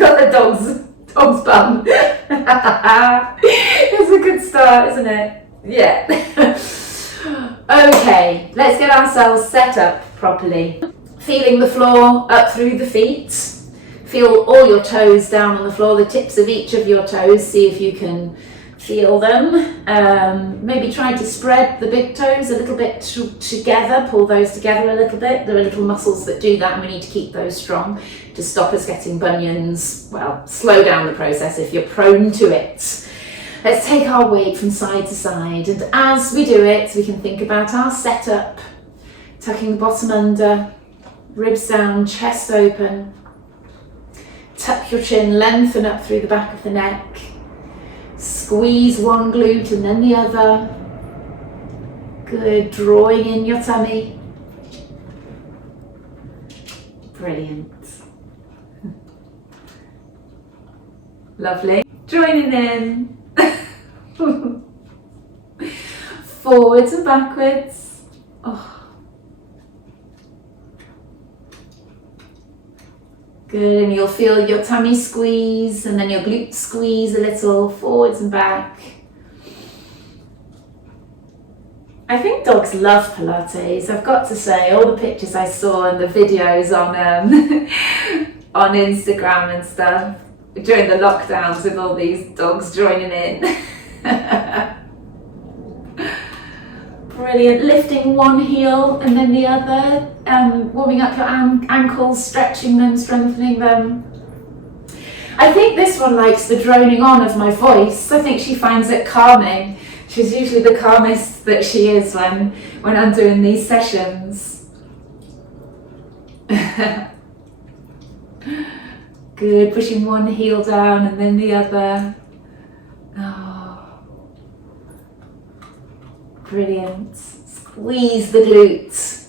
got the dog's bum. It's a good start, isn't it? Yeah. Okay, let's get ourselves set up properly. Feeling the floor up through the feet. Feel all your toes down on the floor, the tips of each of your toes. See if you can feel them. Maybe try to spread the big toes a little bit together, pull those together a little bit. There are little muscles that do that and we need to keep those strong to stop us getting bunions. Well, slow down the process if you're prone to it. Let's take our weight from side to side, and as we do it, we can think about our setup. Tucking the bottom under, ribs down, chest open. Tuck your chin, lengthen up through the back of the neck. Squeeze one glute and then the other. Good, drawing in your tummy. Brilliant. Lovely. Joining in. Forwards and backwards. Oh. Good, and you'll feel your tummy squeeze and then your glutes squeeze a little, forwards and back. I think dogs love Pilates. I've got to say, all the pictures I saw and the videos on on Instagram and stuff during the lockdowns with all these dogs joining in. Brilliant. Lifting one heel and then the other, warming up your ankles, stretching them, strengthening them. I think this one likes the droning on of my voice. I think she finds it calming. She's usually the calmest that she is when I'm doing these sessions. Good, pushing one heel down and then the other. Oh, brilliant. Squeeze the glutes.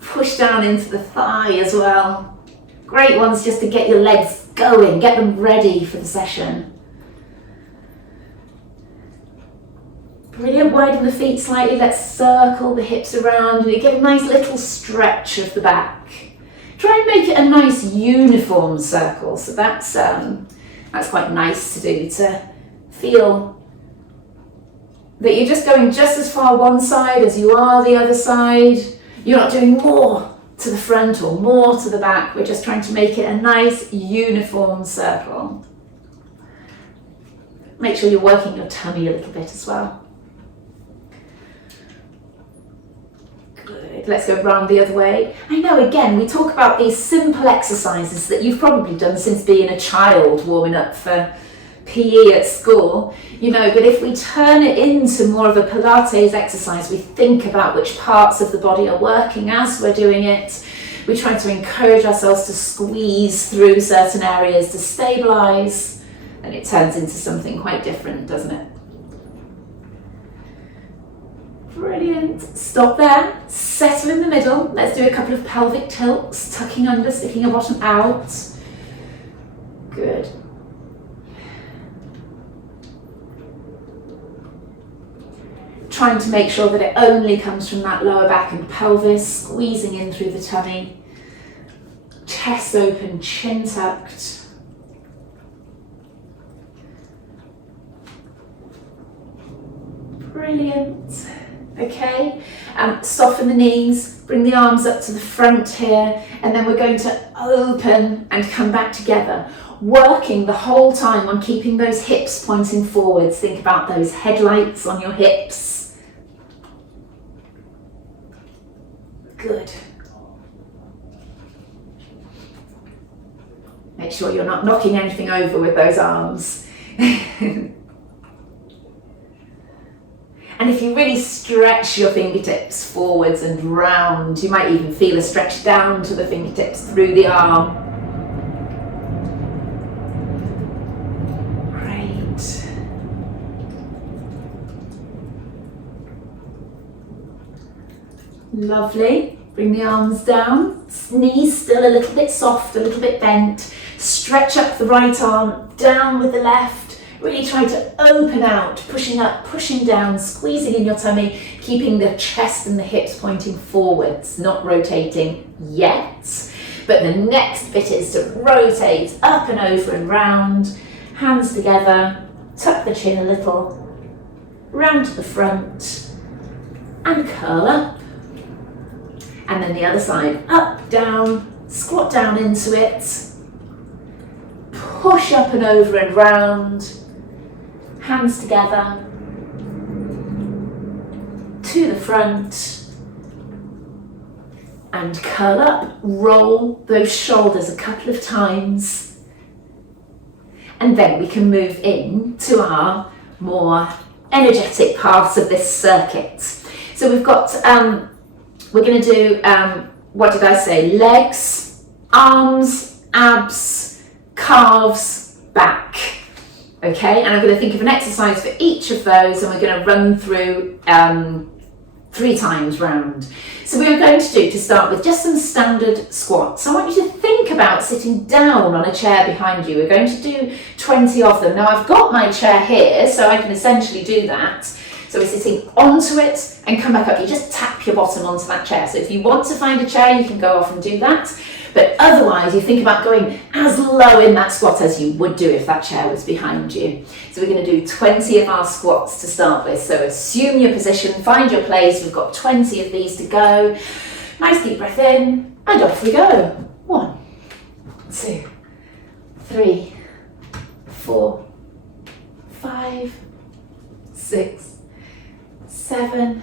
Push down into the thigh as well. Great ones just to get your legs going, get them ready for the session. Brilliant, widen the feet slightly, let's circle the hips around and you get a nice little stretch of the back. Try and make it a nice uniform circle, so that's quite nice to do, to feel that you're just going just as far one side as you are the other side. You're not doing more to the front or more to the back, we're just trying to make it a nice uniform circle. Make sure you're working your tummy a little bit as well. Good, let's go round the other way. I know, again, we talk about these simple exercises that you've probably done since being a child, warming up for PE at school, you know, but if we turn it into more of a Pilates exercise, we think about which parts of the body are working as we're doing it. We try to encourage ourselves to squeeze through certain areas to stabilize, and it turns into something quite different, doesn't it? Brilliant. Stop there, settle in the middle. Let's do a couple of pelvic tilts, tucking under, sticking your bottom out. Good. Trying to make sure that it only comes from that lower back and pelvis, squeezing in through the tummy. Chest open, chin tucked. Brilliant. Okay, soften the knees, bring the arms up to the front here, and then we're going to open and come back together, working the whole time on keeping those hips pointing forwards. Think about those headlights on your hips. Good. Make sure you're not knocking anything over with those arms. And if you really stretch your fingertips forwards and round, you might even feel a stretch down to the fingertips through the arm. Great. Lovely. Bring the arms down. Knees still a little bit soft, a little bit bent. Stretch up the right arm, down with the left. Really try to open out, pushing up, pushing down, squeezing in your tummy, keeping the chest and the hips pointing forwards, not rotating yet. But the next bit is to rotate up and over and round, hands together, tuck the chin a little, round to the front, and curl up. And then the other side, up, down, squat down into it, push up and over and round, hands together, to the front, and curl up, roll those shoulders a couple of times, and then we can move in to our more energetic parts of this circuit. So we've got, we're going to do, what did I say, legs, arms, abs, calves, back. Okay, and I'm going to think of an exercise for each of those, and we're going to run through 3 times round. So we are going to do, to start with, just some standard squats. I want you to think about sitting down on a chair behind you. We're going to do 20 of them. Now I've got my chair here, so I can essentially do that. So we're sitting onto it and come back up. You just tap your bottom onto that chair. So if you want to find a chair, you can go off and do that. But otherwise, you think about going as low in that squat as you would do if that chair was behind you. So we're going to do 20 of our squats to start with. So assume your position, find your place. We've got 20 of these to go. Nice deep breath in, and off we go. 1, 2, 3, 4, 5, 6, 7,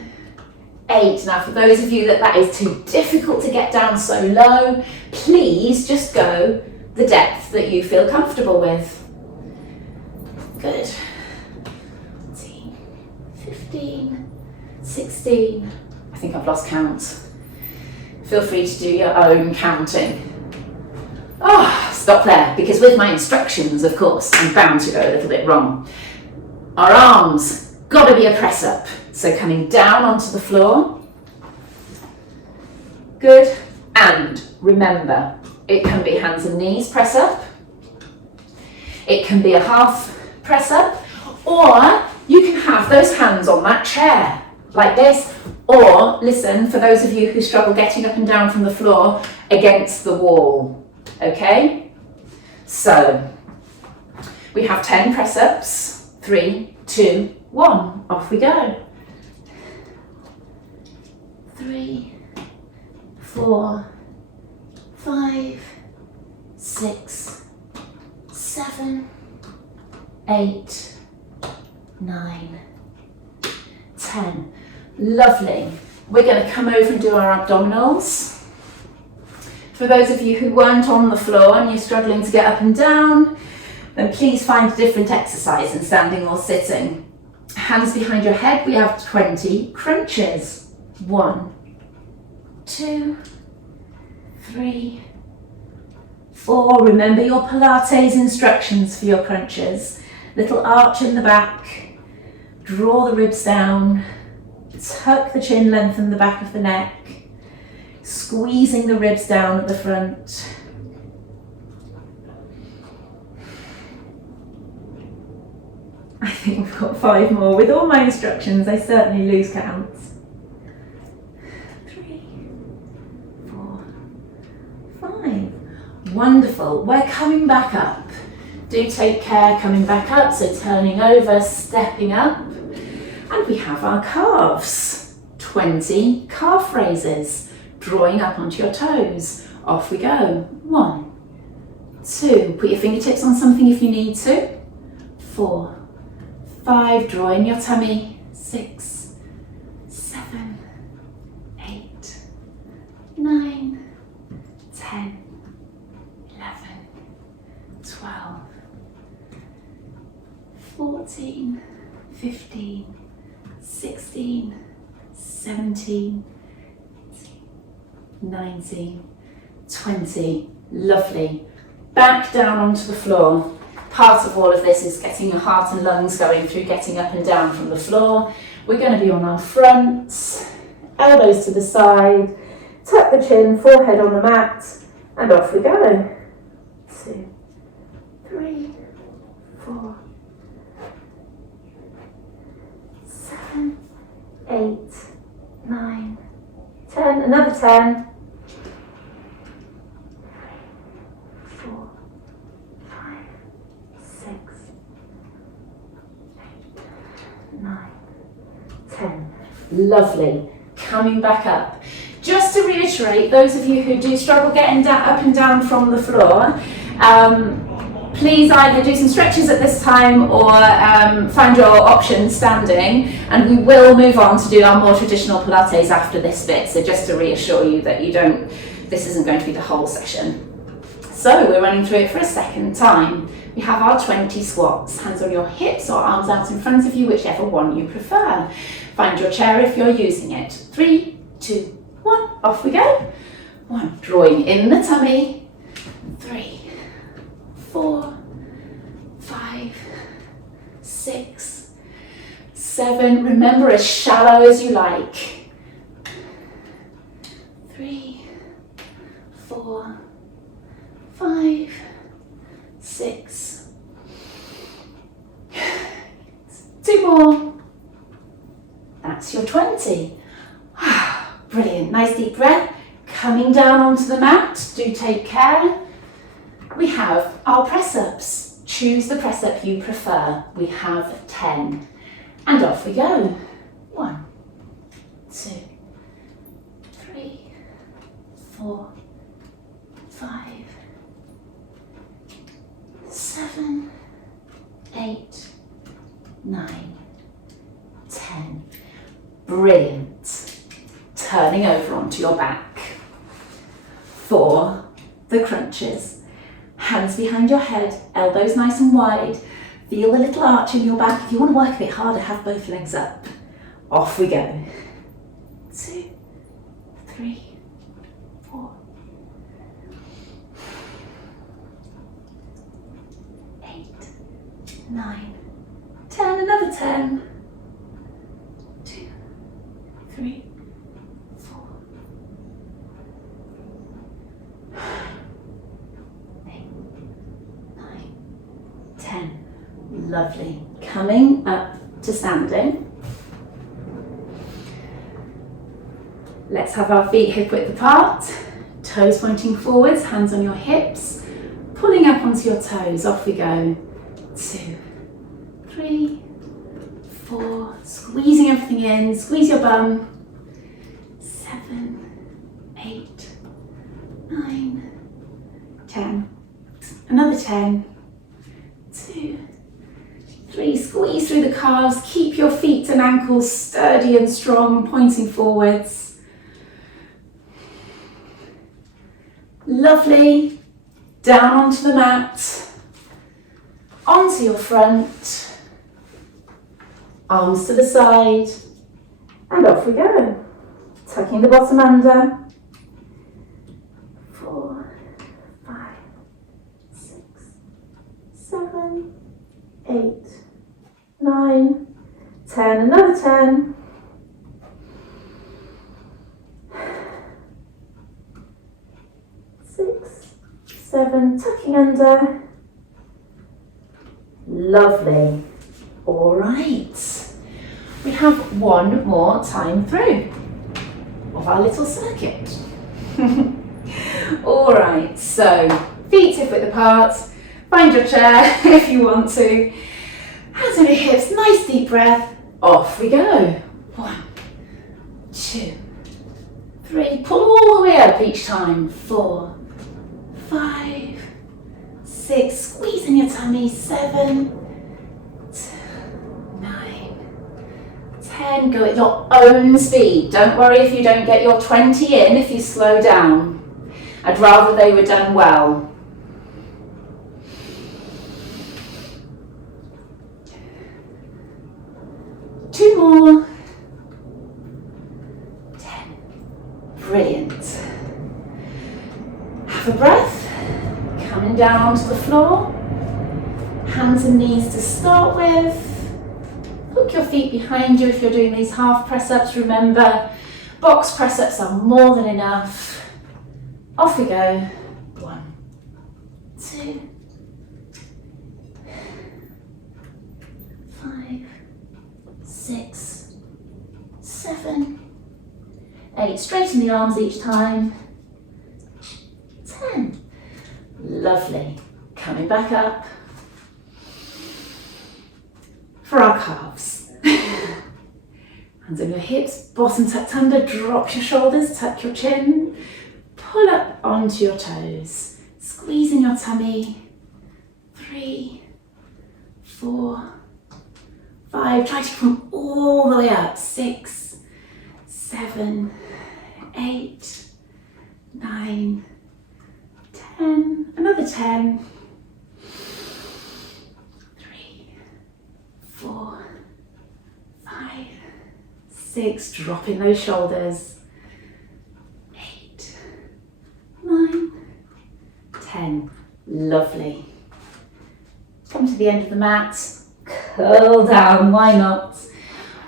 8. Now for those of you that is too difficult to get down so low, please just go the depth that you feel comfortable with. Good. 14, 15, 16. I think I've lost count. Feel free to do your own counting. Stop there, because with my instructions, of course, I'm bound to go a little bit wrong. Our arms, got to be a press up. So coming down onto the floor. Good. And remember, it can be hands and knees press up. It can be a half press up. Or you can have those hands on that chair, like this. Or, listen, for those of you who struggle getting up and down from the floor, against the wall. Okay? So, we have 10 press ups. 3, 2, 1. Off we go. 3, 4, 5, 6, 7, 8, 9, 10. Lovely. We're going to come over and do our abdominals. For those of you who weren't on the floor and you're struggling to get up and down, then please find a different exercise in standing or sitting. Hands behind your head, we have 20 crunches. 1, 2, 3, 4. Remember your Pilates instructions for your crunches. Little arch in the back, draw the ribs down, tuck the chin, lengthen the back of the neck, squeezing the ribs down at the front. I think we've got 5 more. With all my instructions, I certainly lose count. 3, 4, 5. Wonderful. We're coming back up. Do take care coming back up. So turning over, stepping up. And we have our calves. 20 calf raises. Drawing up onto your toes. Off we go. 1, 2. Put your fingertips on something if you need to. 4, 5, draw in your tummy. 6, 7, 8, 9, 10, 11, 12, 14, 15, 16, 17, 19, 20. Lovely. Back down onto the floor. Part of all of this is getting your heart and lungs going through getting up and down from the floor. We're going to be on our fronts, elbows to the side, tuck the chin, forehead on the mat, and off we go. 2, 3, 4, 7, 8, 9, 10. Another 10. Lovely. Coming back up. Just to reiterate, those of you who do struggle getting up and down from the floor, please either do some stretches at this time or find your option standing, and we will move on to do our more traditional Pilates after this bit, so just to reassure you that this isn't going to be the whole session. So we're running through it for a second time. We have our 20 squats, hands on your hips or arms out in front of you, whichever one you prefer. Find your chair if you're using it. 3, 2, 1, off we go. 1, drawing in the tummy. 3, 4, 5, 6, 7. Remember, as shallow as you like. 3, 4, 5, 6. 2 more. That's your 20. Brilliant. Nice deep breath. Coming down onto the mat. Do take care. We have our press-ups. Choose the press-up you prefer. We have 10. And off we go. 1, 2, 3, 4, 5, 7, 8, 9, 10. Brilliant. Turning over onto your back. For the crunches. Hands behind your head, elbows nice and wide. Feel a little arch in your back. If you want to work a bit harder, have both legs up. Off we go. 2, 3, 4, 8, 9, 10. Another 10. 2, 3, 4, 8, 9, 10. Lovely. Coming up to standing. Let's have our feet hip width apart, toes pointing forwards, hands on your hips, pulling up onto your toes. Off we go. 2, 3, 4, squeezing everything in, squeeze your bum. 7, 8, 9, 10. Another 10. 2, 3, squeeze through the calves, keep your feet and ankles sturdy and strong, pointing forwards. Lovely. Down onto the mat, onto your front, arms to the side, and off we go. Tucking the bottom under. 4, 5, 6, 7, 8, 9, 10. Another 10. 6, 7, tucking under. Lovely. All right. We have one more time through of our little circuit. All right, so feet hip width apart. Find your chair if you want to. Hands on your hips, nice deep breath. Off we go. 1, 2, 3. Pull all the way up each time. 4, 5, 6. Squeeze in your tummy. 7, 9, 10. Go at your own speed. Don't worry if you don't get your 20 in if you slow down. I'd rather they were done well. Two more. 10. Brilliant. Have a breath. Coming down onto the floor. Hands and knees to start with. Hook your feet behind you if you're doing these half press-ups. Remember, box press-ups are more than enough. Off we go. 1, 2, 5, 6, 7, 8. Straighten the arms each time. 10. Lovely. Coming back up for our calves. Hands on your hips, bottom tucked under, drop your shoulders, tuck your chin, pull up onto your toes, squeezing your tummy. 3, 4, 5, try to come all the way up. 6, 7, 8, 9, 10, another 10. 3, 4, 5, 6, dropping those shoulders. 8, 9, 10. Lovely. Come to the end of the mat, curl down, why not?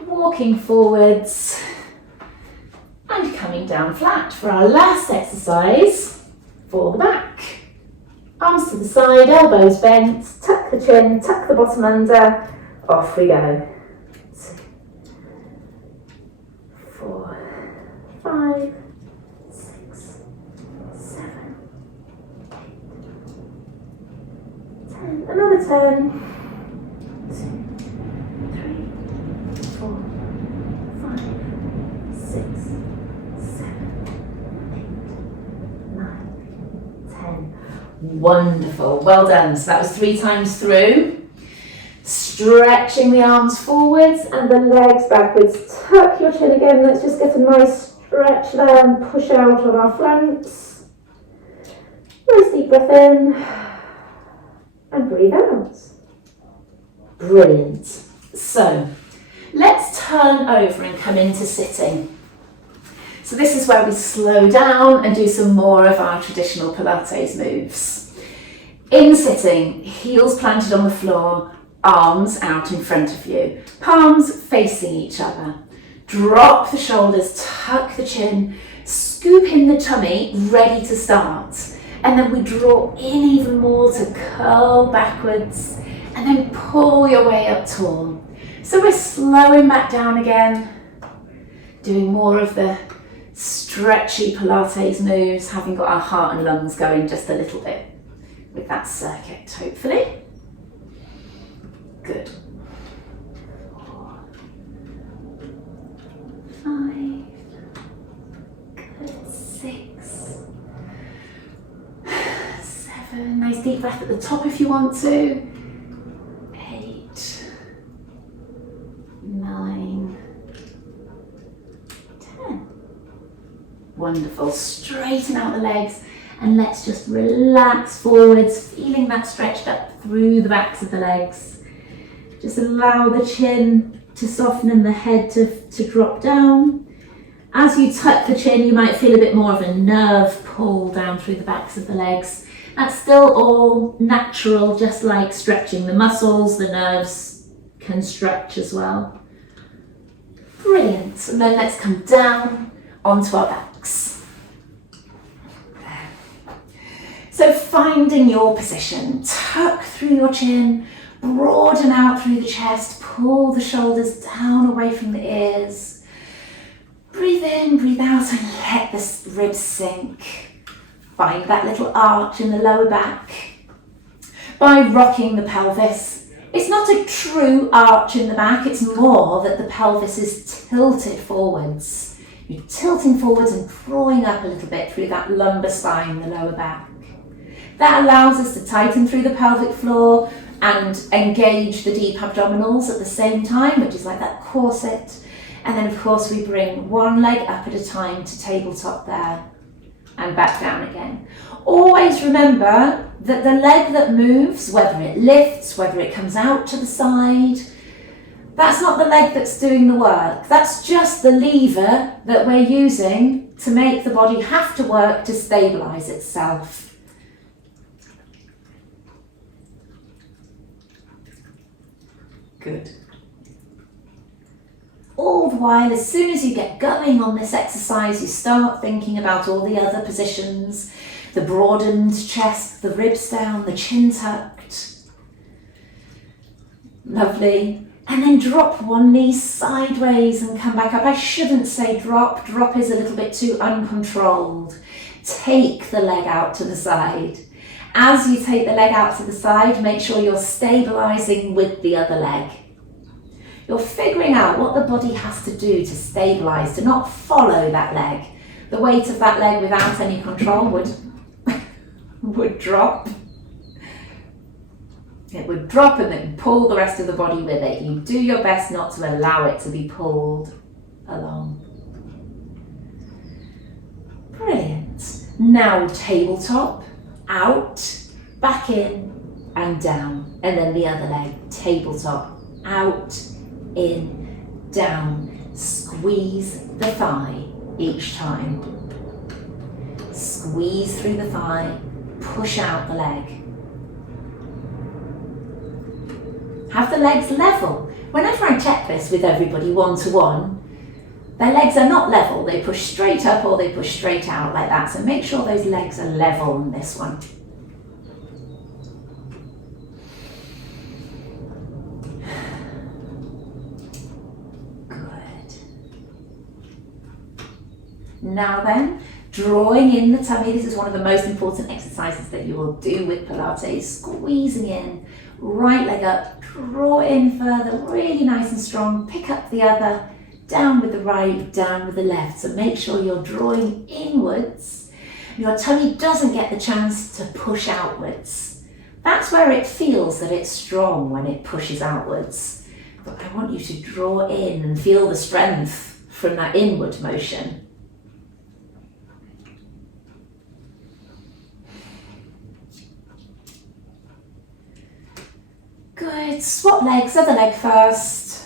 Walking forwards and coming down flat for our last exercise for the back. Arms to the side, elbows bent, tuck the chin, tuck the bottom under, off we go. 2, 4, 5, 6, 7, 8, 10, another 10, 2, 3, 4, 5, 6, 7, 8, 9, 10. Wonderful, well done. So that was 3 times through. Stretching the arms forwards and the legs backwards. Tuck your chin again. Let's just get a nice stretch there and push out on our flanks. Nice deep breath in and breathe out. Brilliant. So let's turn over and come into sitting. So this is where we slow down and do some more of our traditional Pilates moves. In sitting, heels planted on the floor, arms out in front of you, palms facing each other. Drop the shoulders, tuck the chin, scoop in the tummy, ready to start. And then we draw in even more to curl backwards and then pull your way up tall. So we're slowing back down again, doing more of the stretchy Pilates moves, having got our heart and lungs going just a little bit with that circuit, hopefully. Good. 4, 5, good, 6, 7, nice deep breath at the top if you want to. 8, 9, 10. Wonderful. Straighten out the legs and let's just relax forwards, feeling that stretched up through the backs of the legs. Just allow the chin to soften and the head to drop down. As you tuck the chin, you might feel a bit more of a nerve pull down through the backs of the legs. That's still all natural, just like stretching the muscles, the nerves can stretch as well. Brilliant. And then let's come down onto our backs. So finding your position, tuck through your chin, broaden out through the chest, pull the shoulders down away from the ears. Breathe in, breathe out and let the ribs sink. Find that little arch in the lower back. By rocking the pelvis, it's not a true arch in the back, it's more that the pelvis is tilted forwards. You're tilting forwards and drawing up a little bit through that lumbar spine, the lower back. That allows us to tighten through the pelvic floor and engage the deep abdominals at the same time, which is like that corset. And then of course we bring one leg up at a time to tabletop there and back down again. Always remember that the leg that moves, whether it lifts, whether it comes out to the side, that's not the leg that's doing the work. That's just the lever that we're using to make the body have to work to stabilize itself. Good. All the while, as soon as you get going on this exercise, you start thinking about all the other positions, the broadened chest, the ribs down, the chin tucked. Lovely. And then drop one knee sideways and come back up. I shouldn't say drop. Drop is a little bit too uncontrolled. Take the leg out to the side. As you take the leg out to the side, make sure you're stabilizing with the other leg. You're figuring out what the body has to do to stabilise, to not follow that leg. The weight of that leg without any control would drop. It would drop and then pull the rest of the body with it. You do your best not to allow it to be pulled along. Brilliant. Now tabletop, out, back in and down. And then the other leg, tabletop, out, in, down. Squeeze the thigh each time. Squeeze through the thigh, push out the leg. Have the legs level. Whenever I check this with everybody one-to-one, their legs are not level. They push straight up or they push straight out like that. So make sure those legs are level on this one. Good. Now then, drawing in the tummy. This is one of the most important exercises that you will do with Pilates. Squeezing in, right leg up, draw in further, really nice and strong. Pick up the other, down with the right, down with the left. So make sure you're drawing inwards. Your tummy doesn't get the chance to push outwards. That's where it feels that it's strong, when it pushes outwards. But I want you to draw in and feel the strength from that inward motion. Good, swap legs, other leg first.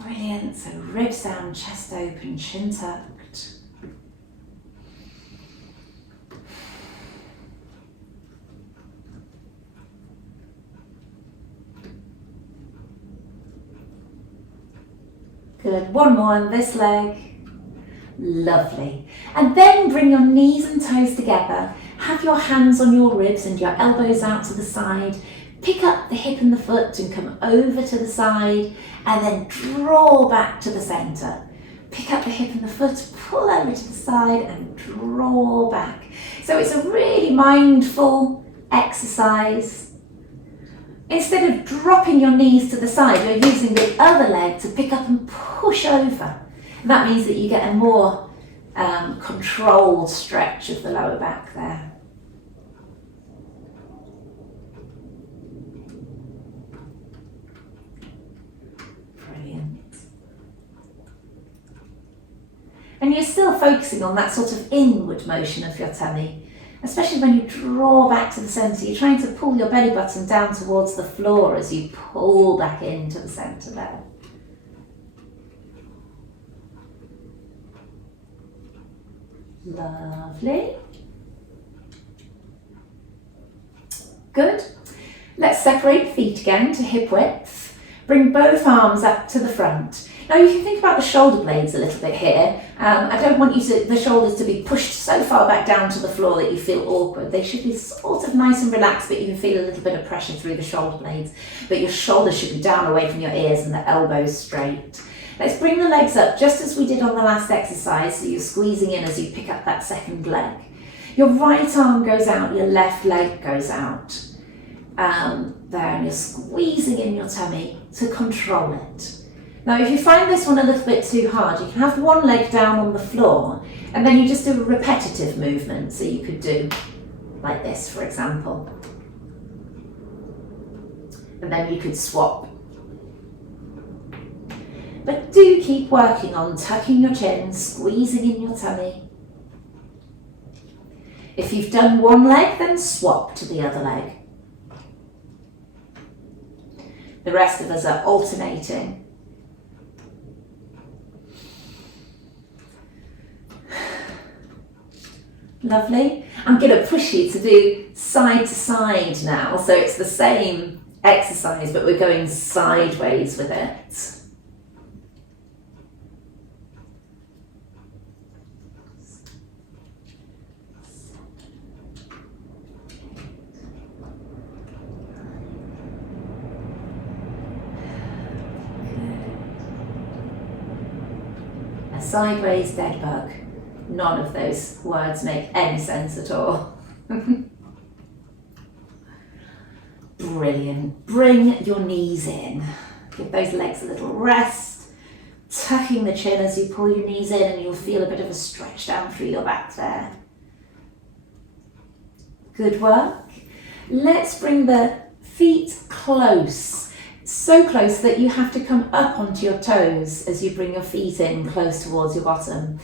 Brilliant, so ribs down, chest open, chin tucked. Good, one more on this leg. Lovely. And then bring your knees and toes together. Have your hands on your ribs and your elbows out to the side. Pick up the hip and the foot and come over to the side and then draw back to the centre. Pick up the hip and the foot, pull over to the side and draw back. So it's a really mindful exercise. Instead of dropping your knees to the side, you're using the other leg to pick up and push over. That means that you get a more controlled stretch of the lower back there. Brilliant. And you're still focusing on that sort of inward motion of your tummy, especially when you draw back to the centre. You're trying to pull your belly button down towards the floor as you pull back into the centre there. Lovely. Good. Let's separate feet again to hip width. Bring both arms up to the front. Now you can think about the shoulder blades a little bit here. I don't want the shoulders to be pushed so far back down to the floor that you feel awkward. They should be sort of nice and relaxed, but you can feel a little bit of pressure through the shoulder blades. But your shoulders should be down away from your ears and the elbows straight. Let's bring the legs up just as we did on the last exercise, so you're squeezing in as you pick up that second leg. Your right arm goes out, your left leg goes out. There, and you're squeezing in your tummy to control it. Now if you find this one a little bit too hard, you can have one leg down on the floor and then you just do a repetitive movement. So you could do like this, for example. And then you could swap. But do keep working on tucking your chin, squeezing in your tummy. If you've done one leg, then swap to the other leg. The rest of us are alternating. Lovely. I'm going to push you to do side to side now. So it's the same exercise, but we're going sideways with it. Sideways dead bug. None of those words make any sense at all. Brilliant. Bring your knees in. Give those legs a little rest. Tucking the chin as you pull your knees in, and you'll feel a bit of a stretch down through your back there. Good work. Let's bring the feet close. So close that you have to come up onto your toes as you bring your feet in close towards your bottom.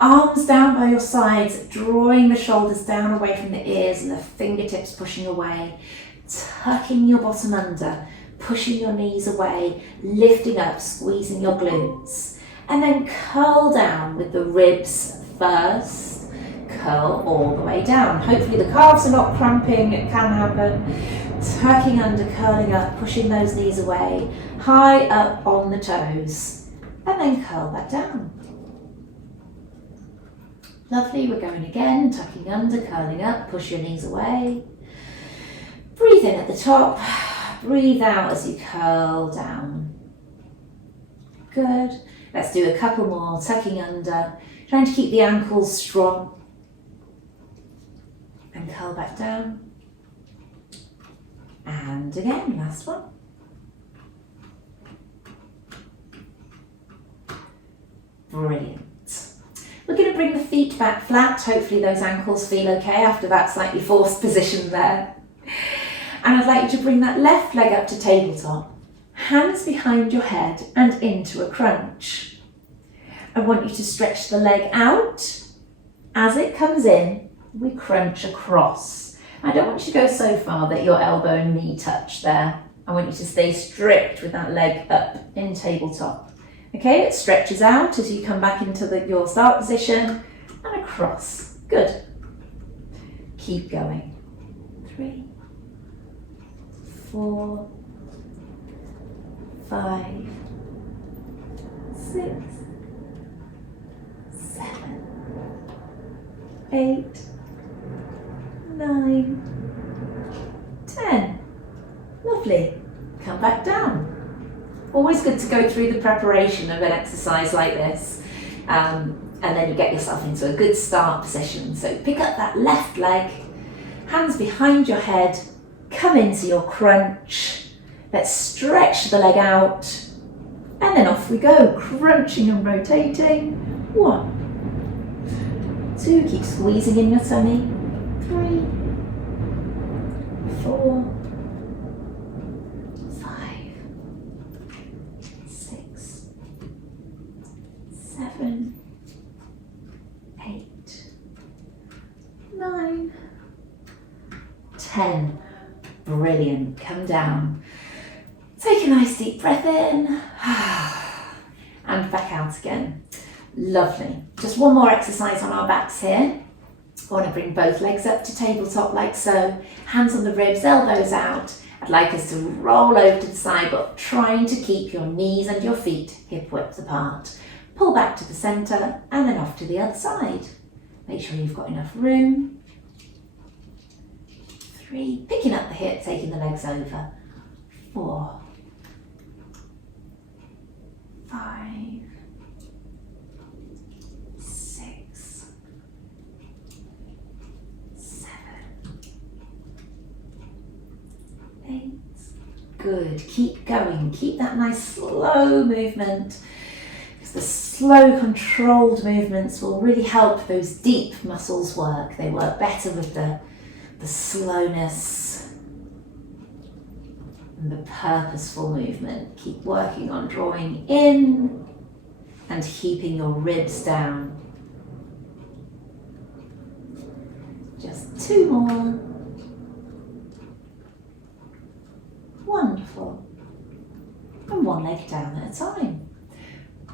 Arms down by your sides, drawing the shoulders down away from the ears and the fingertips pushing away. Tucking your bottom under, pushing your knees away, lifting up, squeezing your glutes. And then curl down with the ribs first. Curl all the way down. Hopefully the calves are not cramping, it can happen. Tucking under, curling up, pushing those knees away, high up on the toes, and then curl back down. Lovely, we're going again, tucking under, curling up, push your knees away. Breathe in at the top, breathe out as you curl down. Good, let's do a couple more, tucking under, trying to keep the ankles strong. And curl back down. And again, last one. Brilliant. We're going to bring the feet back flat. Hopefully those ankles feel okay after that slightly forced position there. And I'd like you to bring that left leg up to tabletop. Hands behind your head and into a crunch. I want you to stretch the leg out. As it comes in, we crunch across. I don't want you to go so far that your elbow and knee touch there. I want you to stay strict with that leg up in tabletop. Okay, it stretches out as you come back into your start position and across. Good. Keep going. 3, 4, 5, 6, 7, 8, 9, 10. Lovely. Come back down. Always good to go through the preparation of an exercise like this, and then you get yourself into a good start position. So pick up that left leg, hands behind your head, come into your crunch. Let's stretch the leg out, and then off we go, crunching and rotating. 1, 2, keep squeezing in your tummy. 3, 4, 5, 6, 7, 8, 9, 10. Brilliant. Come down. Take a nice deep breath in and back out again. Lovely. Just one more exercise on our backs here. I want to bring both legs up to tabletop like so. Hands on the ribs, elbows out. I'd like us to roll over to the side, but trying to keep your knees and your feet hip width apart. Pull back to the centre and then off to the other side. Make sure you've got enough room. 3, picking up the hip, taking the legs over. 4, 5, 6, 7, 8. Good. Keep going. Keep that nice slow movement, because the slow controlled movements will really help those deep muscles work. They work better with the slowness and the purposeful movement. Keep working on drawing in and keeping your ribs down. Just 2 more. Wonderful. And 1 leg down at a time.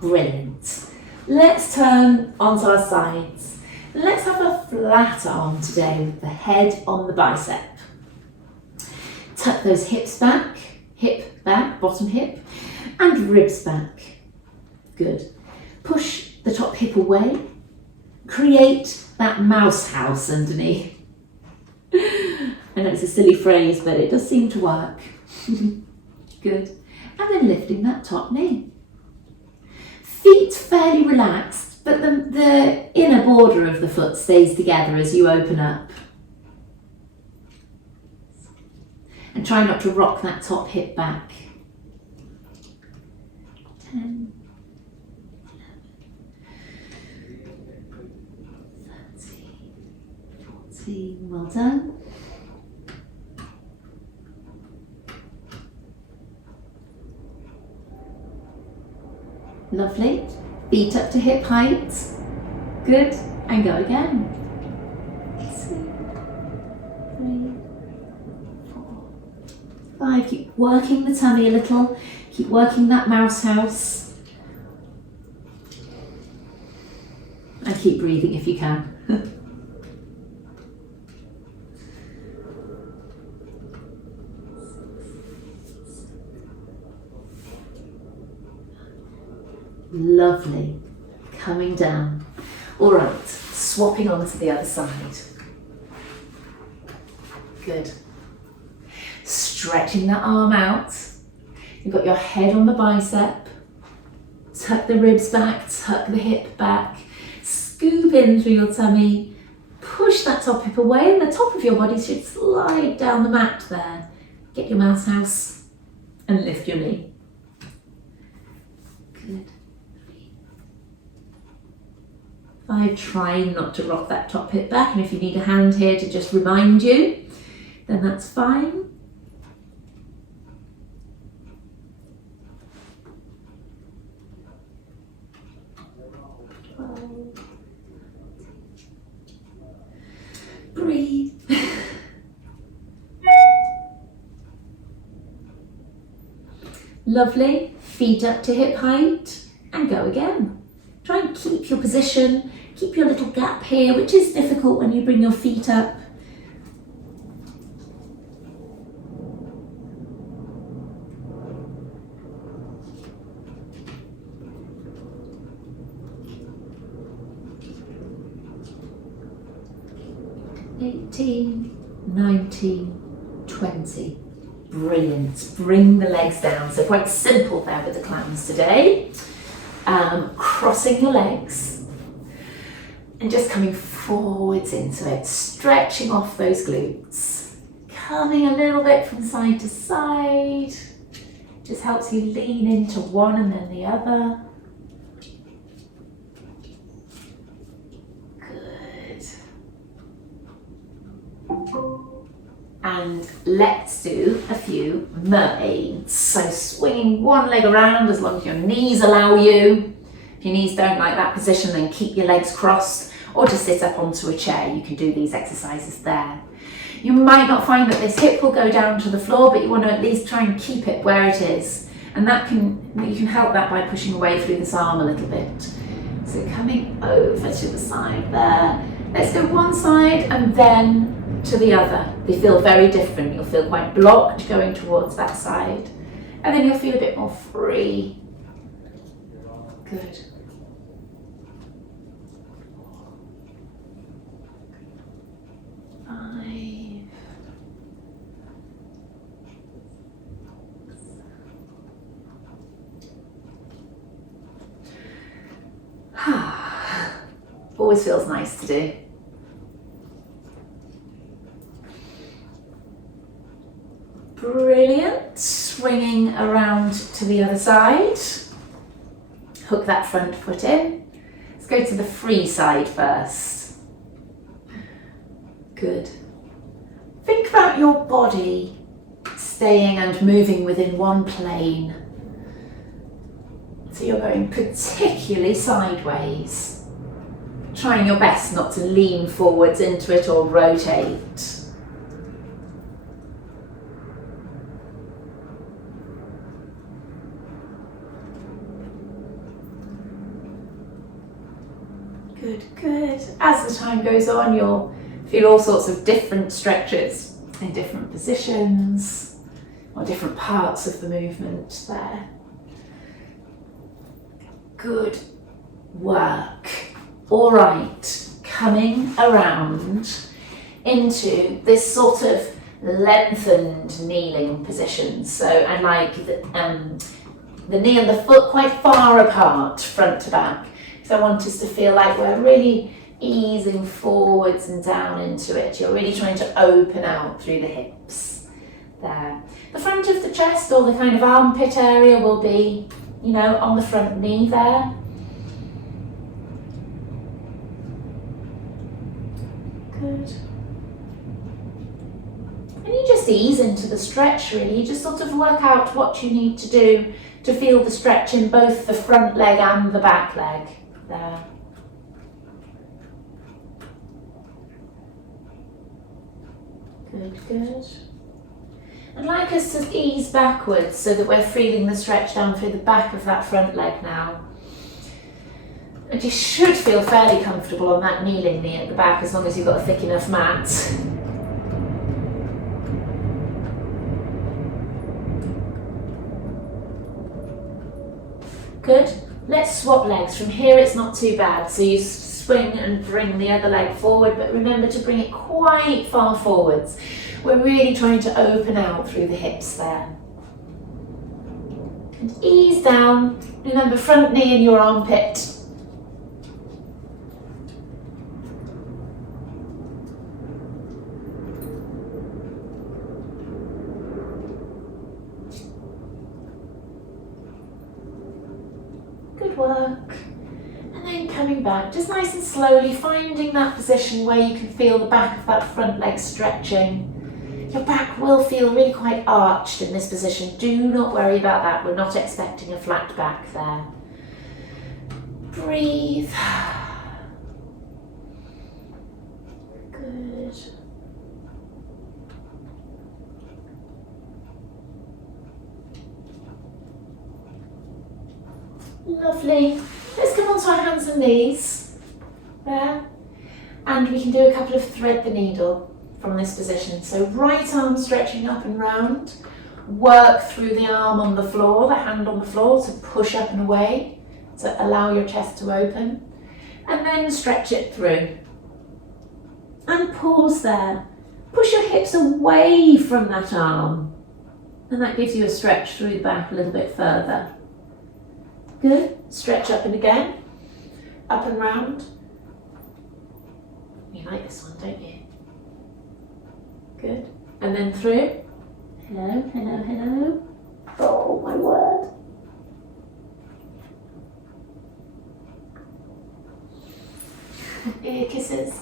Brilliant. Let's turn onto our sides. Let's have a flat arm today with the head on the bicep. Tuck those hips back, hip back, bottom hip, and ribs back. Good. Push the top hip away. Create that mouse house underneath. I know it's a silly phrase, but it does seem to work. Good. And then lifting that top knee. Feet fairly relaxed, but the inner border of the foot stays together as you open up. And try not to rock that top hip back. 10, 13, 14, well done. Lovely. Feet up to hip height. Good. And go again. 2, 3, 4, 5. Keep working the tummy a little. Keep working that mouse house. And keep breathing if you can. Lovely. Coming down. All right, swapping on to the other side. Good. Stretching that arm out. You've got your head on the bicep. Tuck the ribs back, tuck the hip back. Scoop in through your tummy. Push that top hip away and the top of your body should slide down the mat there. Get your mouse house and lift your knee. Good. 5, trying not to rock that top hip back, and if you need a hand here to just remind you, then that's fine. 12. Breathe. Lovely. Feet up to hip height and go again. Try and keep your position, keep your little gap here, which is difficult when you bring your feet up. $18, $19, $20. Brilliant. Bring the legs down. So quite simple there with the clams today. Crossing your legs and just coming forwards into it, stretching off those glutes, coming a little bit from side to side, just helps you lean into one and then the other. Good. And let's do a few mermaids. So swinging one leg around as long as your knees allow you. If your knees don't like that position, then keep your legs crossed or just sit up onto a chair. You can do these exercises there. You might not find that this hip will go down to the floor, but you want to at least try and keep it where it is. And you can help that by pushing away through this arm a little bit. So coming over to the side there. Let's do one side and then to the other. They feel very different. You'll feel quite blocked going towards that side. And then you'll feel a bit more free. Good. Always feels nice to do. Brilliant. Swinging around to the other side. Hook that front foot in. Let's go to the free side first. Good. Think about your body staying and moving within one plane. So you're going particularly sideways. Trying your best not to lean forwards into it or rotate. Good, good. As the time goes on, you'll feel all sorts of different stretches in different positions or different parts of the movement there. Good work. All right, coming around into this sort of lengthened kneeling position. So I like the knee and the foot quite far apart, front to back. So I want us to feel like we're really easing forwards and down into it. You're really trying to open out through the hips. There. The front of the chest or the kind of armpit area will be, you know, on the front knee there. Good. And you just ease into the stretch really. You just sort of work out what you need to do to feel the stretch in both the front leg and the back leg. There. Good, good. I'd like us to ease backwards so that we're feeling the stretch down through the back of that front leg now. And you should feel fairly comfortable on that kneeling knee at the back as long as you've got a thick enough mat. Good. Let's swap legs. From here it's not too bad. So you swing and bring the other leg forward, but remember to bring it quite far forwards. We're really trying to open out through the hips there. And ease down. Remember, front knee in your armpit. Good work. And then coming back, just nice and slowly, finding that position where you can feel the back of that front leg stretching. Your back will feel really quite arched in this position. Do not worry about that. We're not expecting a flat back there. Breathe. Good. Lovely. Let's come onto our hands and knees. There. And we can do a couple of thread the needle from this position. So right arm stretching up and round, work through the arm on the floor, the hand on the floor to push up and away, to allow your chest to open, and then stretch it through. And pause there. Push your hips away from that arm, and that gives you a stretch through the back a little bit further. Good. Stretch up and again, up and round. You like this one, don't you? Good. And then through. Hello, hello, hello. Oh my word. Ear kisses.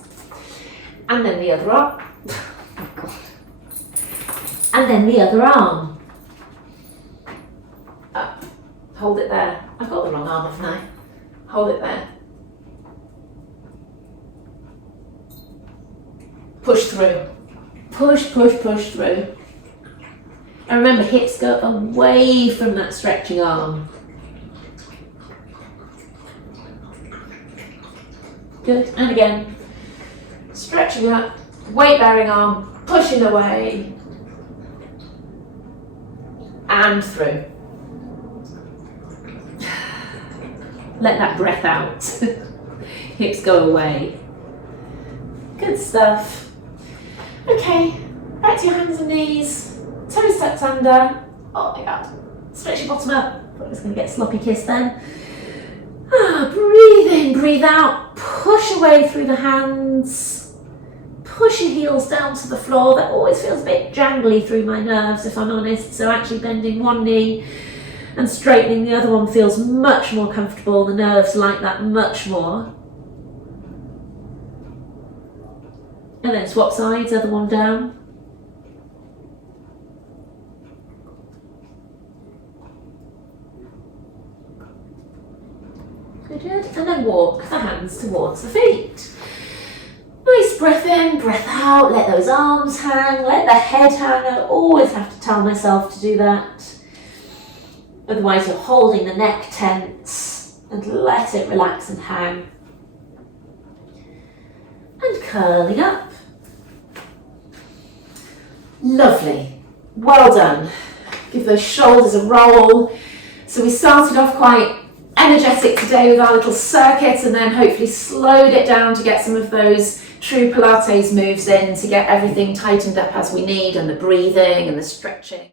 And then the other arm. Oh God. And then the other arm. Up. Hold it there. I've got the wrong arm, haven't I? Hold it there. Push through. Push, push, push through. And remember, hips go away from that stretching arm. Good. And again, stretching up, weight bearing arm, pushing away, and through. Let that breath out. Hips go away. Good stuff. Okay, back to your hands and knees, toes tucked under. Oh my God, stretch your bottom up. Thought I was going to get sloppy kiss then. Breathe in, breathe out, push away through the hands, push your heels down to the floor. That always feels a bit jangly through my nerves if I'm honest, so actually bending one knee and straightening the other one feels much more comfortable. The nerves like that much more. And then swap sides, other one down. Good, good. And then walk the hands towards the feet. Nice breath in, breath out. Let those arms hang, let the head hang. I always have to tell myself to do that. Otherwise you're holding the neck tense, and let it relax and hang. And curling up. Lovely. Well done. Give those shoulders a roll. So we started off quite energetic today with our little circuit, and then hopefully slowed it down to get some of those true Pilates moves in, to get everything tightened up as we need, and the breathing and the stretching.